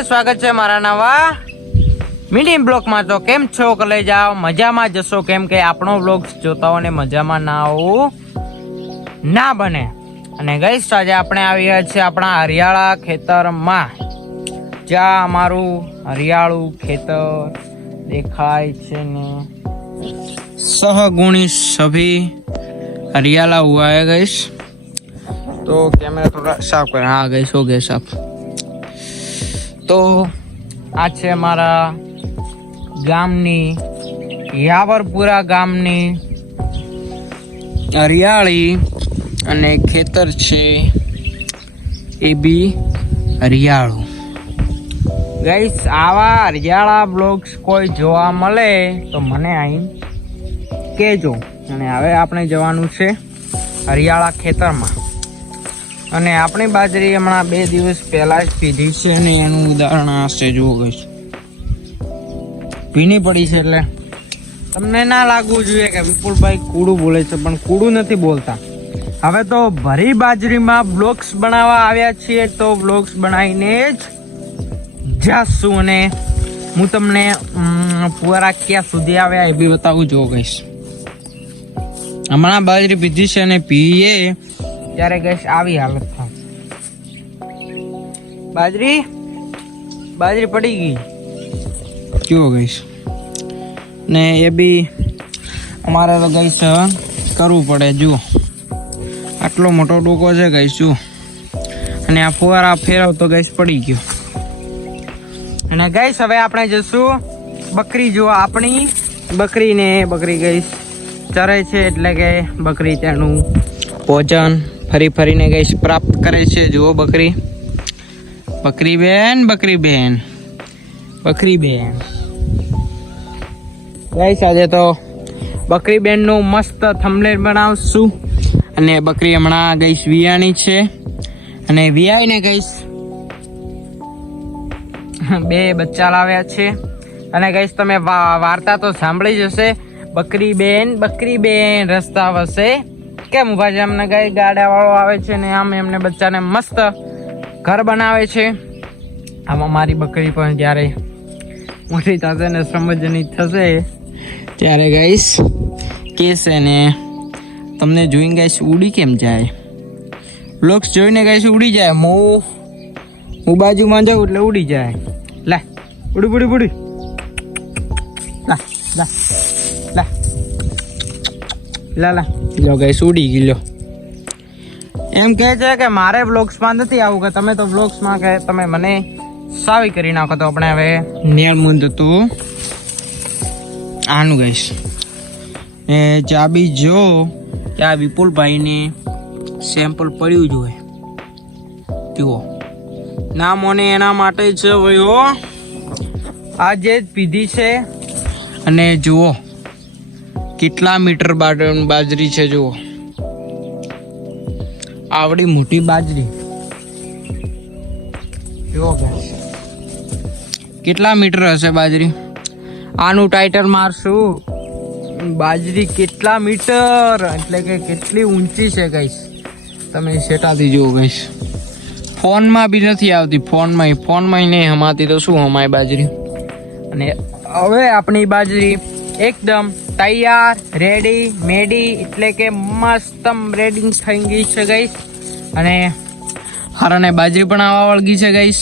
Guys, સ્વાગત છે મારા નવા મીડિયમ બ્લોગમાં। તો કેમ છો લઈ જાઓ, મજામાં જશો, કેમ કે આપણો બ્લોગ જોતાઓને મજામાં ના આવું ના બને। અને ગાઈસ, આજે આપણે આવી રહ્યા છીએ આપણા હરિયાળા ખેતરમાં, જ્યાં અમારું હરિયાળું ખેતર દેખાય છે ને સહગુણી સભી हरियाला हुआ है गाइस। तो कैमरा थोड़ा साफ कर, हाँ गाइस हो गया साफ। तो आज છે અમારા ગામની યાવરપુરા ગામની હરિયાળી અને ખેતર છે એ બી હરિયાળું। ગાઈસ, આવા હરિયાળા બ્લોગ્સ કોઈ જોવા મળે તો મને અહીં કહેજો। અને હવે આપણે જવાનું છે હરિયાળા ખેતરમાં। અને આપણી બાજરી હમણાં 2 દિવસ પહેલા જ પીધી છે અને એનું ઉદાહરણ આ છે, જુઓ ગાઈસ, ભીની પડી છે। એટલે તમને ના લાગવું જોઈએ કે વિપુલભાઈ કૂડું બોલે છે, પણ કૂડું નથી બોલતા। હવે તો ભરી બાજરીમાં બ્લોગ્સ બનાવવા આવ્યા છીએ, તો બ્લોગ્સ બનાવીને જ જાશું। અને હું તમને ફુવારા ક્યાં સુધી આવ્યા એ બી બતાવું, જુઓ ગાઈસ। હમણાં બાજરી પીધી છે અને પીએ ત્યારે ગાઈસ આવી હાલત થાય। બાજરી પડી ગઈ, જુઓ ગાઈસ। ને એ બી અમારે તો ગાઈસ કરવું પડે, જુઓ આટલો મોટો ડોકો છે ગાઈસ, જુઓ। અને આ ફુવારા ફેરવ તો ગાઈસ પડી ગયો। અને ગાઈસ, હવે આપણે જશું બકરી જોવા। આપણી બકરી ગાઈસ ચરે છે, એટલે કે બકરી તેનું ભોજન ફરી ફરીને ગાઈસ પ્રાપ્ત કરે છે। જુઓ બકરી બેન ગાઈસ, આજે તો બકરી બેન નું મસ્ત થંબનેલ બનાવશું। અને બકરી હમણાં ગાઈસ વિયાણી છે, અને વિયાઈને ગાઈસ 2 બચ્ચા લાવ્યા છે। અને ગાઈસ, તમે વાર્તા તો સાંભળી જ હશે, બકરી બેન રસ્તા વસે કેમ ઉભા છે। અમને ગાય ગાડા વાળો આવે છે ને આમ એમને બચ્ચાને મસ્ત ઘર બનાવે છે। આમાં મારી બકરી પણ જ્યારે મોટી થશે ને સમજની થશે ત્યારે ગાઈસ કેસે ને તમને જોઈને ગાઈસ ઉડી કેમ જાય, બ્લોગ્સ જોઈને ગાઈસ ઉડી જાય। હું બાજુમાં જાઉં એટલે ઉડી જાય। લે ઉડી લા લો ગાઈસ, ઉડી ગઈ। લો એમ કહે છે કે મારે બ્લોગ્સમાં નથી આવું, કે તમે તો બ્લોગ્સમાં કે તમે મને સાવી કરી નાખો। તો આપણે હવે નિયમુંદ હતું આનું ગાઈસ એ ચાબી જો ત્યાં વિપુલભાઈને સેમ્પલ પડ્યું જોઈએ, જુઓ નામ અને એના માટે છે ભાઈઓ, આ જે પીધી છે। અને જુઓ કેટલા મીટર બાજરી છે, જુઓ આવડી મોટી બાજરી, જુઓ કેટલા મીટર હશે બાજરી। આનું ટાઇટલ મારશું, બાજરી કેટલા મીટર એટલે કે કેટલી ઊંચી છે ગાઈસ, તમે સેટાથી જુઓ ગાઈસ। ફોનમાં બી નથી આવતી, ફોનમાં નહીં હમાતી, તો શું હમાય બાજરી। અને હવે આપણી બાજરી એકદમ તૈયાર, રેડી મેડી, એટલે કે મસ્ત રેડી થઈ ગઈ છે ગાઈસ। અને હારાને બાજરી પણ આવવા વળગી છે ગાઈસ।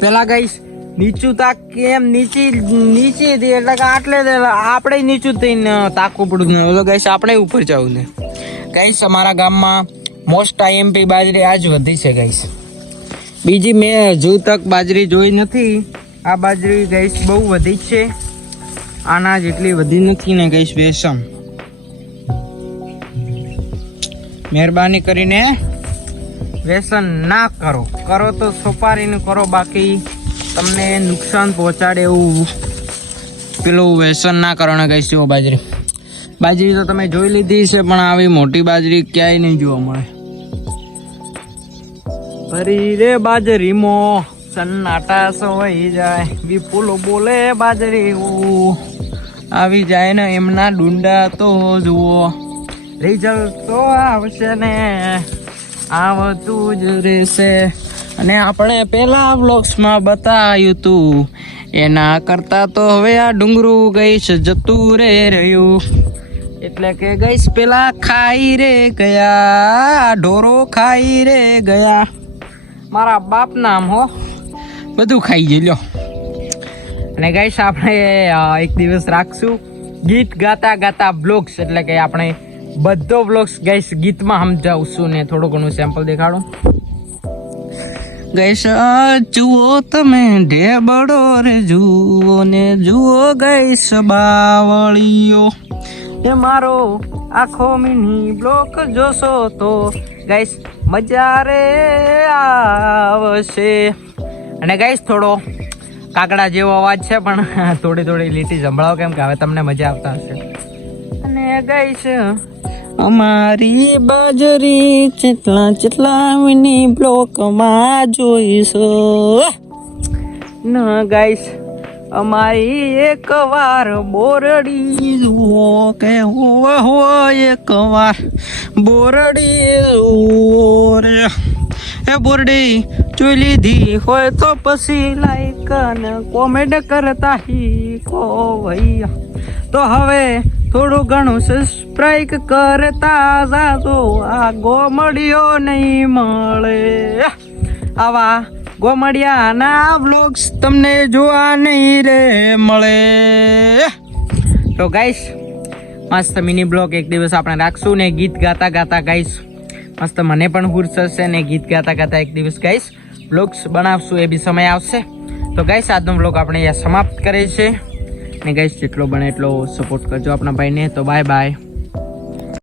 પેલા ગાઈસ નીચું તાક કેમ નીચી હતી, એટલે કે આટલે આપણે નીચું થઈને તાકવું પડતું ને, તો ગાઈસ આપણે ઉપર જવું ને ગાઈસ। અમારા ગામમાં મોસ્ટ આઈએમપી બાજરી આજ વધી છે ગાઈસ, બીજી મેં હજુ તક બાજરી જોઈ નથી। આ બાજરી ગાઈસ બહુ વધી છે, આના જેટલી વધી નથી ને ગાઈસ। બેસમ મહેરબાની કરીને વ્યસન ના કરો તો સોપારીને કરો, બાકી તમને નુકસાન પહોંચાડે એવું પેલું વ્યસન ના કરો ને ગાઈસ। જુઓ બાજરી તો તમે જોઈ લીધી છે, પણ આવી મોટી બાજરી ક્યાંય નહીં જોવા મળે। ફરી રે બાજરીમાં સન્નાટા સોઈ જાય, વિપુલો બોલે બાજરી આવી જાય ને એમના ડુંડા તો જુઓ, રિઝલ્ટ તો આવશે ને આવતું જ રહેશે। અને આપણે પેલા વ્લોગ્સમાં બતાવ્યું તું એના કરતા તો હવે આ ડુંગરું ગઈશ જતું રે રહ્યું. એટલે કે ગઈશ પેલા ખાઈ રે ગયા, ઢોરો ખાઈ રે ગયા. મારા બાપ નામ હો, બધું ખાઈ ગયું લ્યો. અને ગઈશ આપણે એક દિવસ રાખશું ગીત ગાતા ગાતા બ્લોગ્સ. એટલે કે આપણે બધો બ્લોગ્સ ગઈશ ગીતમાં સમજાવશું ને થોડું ઘણું સેમ્પલ દેખાડું. ગઈશ જુઓ તમે ઢેબડો રે જુઓ ને જુઓ ગઈશ બાવળીઓ. એ મારો આખો મિની બ્લોક જોશો તો ગઈશ મજા રે આવશે. અને ગઈશ થોડો કાકડા જેવો અવાજ છે પણ થોડી થોડી લીટી સંભળાવો કેમ કે હવે તમને મજા આવતા હશે. અને ગઈશ અમારી બાજરી ચેટલા મિની બ્લોકમાં જોઈશો ન ગાઈશ. અમારી એક વાર બોરડી જુઓ કે હો એક વાર બોરડી જુઓ રે. એ બોરડી જોઈ લીધી હોય તો પછી લાઈક અને કોમેન્ટ કરતા કો ભૈયા. તો હવે થોડું ઘણું સબસ્ક્રાઇબ કરતા જાજો. આ ગોમડીઓ નહીં મળે, આવા ગોમડિયાના વ્લોગ્સ તમને જોવા નહીં રે મળે. તો ગાઈસ મસ્ત મિની બ્લોગ એક દિવસ આપણે રાખશું ને ગીત ગાતા ગાતા ગાઈસ મસ્ત મને પણ હુર્સ હશે ને ગીત ગાતા ગાતા એક દિવસ ગાઈસ વ્લોગ્સ બનાવશું. એ બી સમય આવશે. તો ગાઈસ આજનો વ્લોગ આપણે અહીંયા સમાપ્ત કરીએ છીએ. ને ગાઈસ જેટલો બને એટલો સપોર્ટ કરજો આપણા ભાઈને. તો બાય બાય.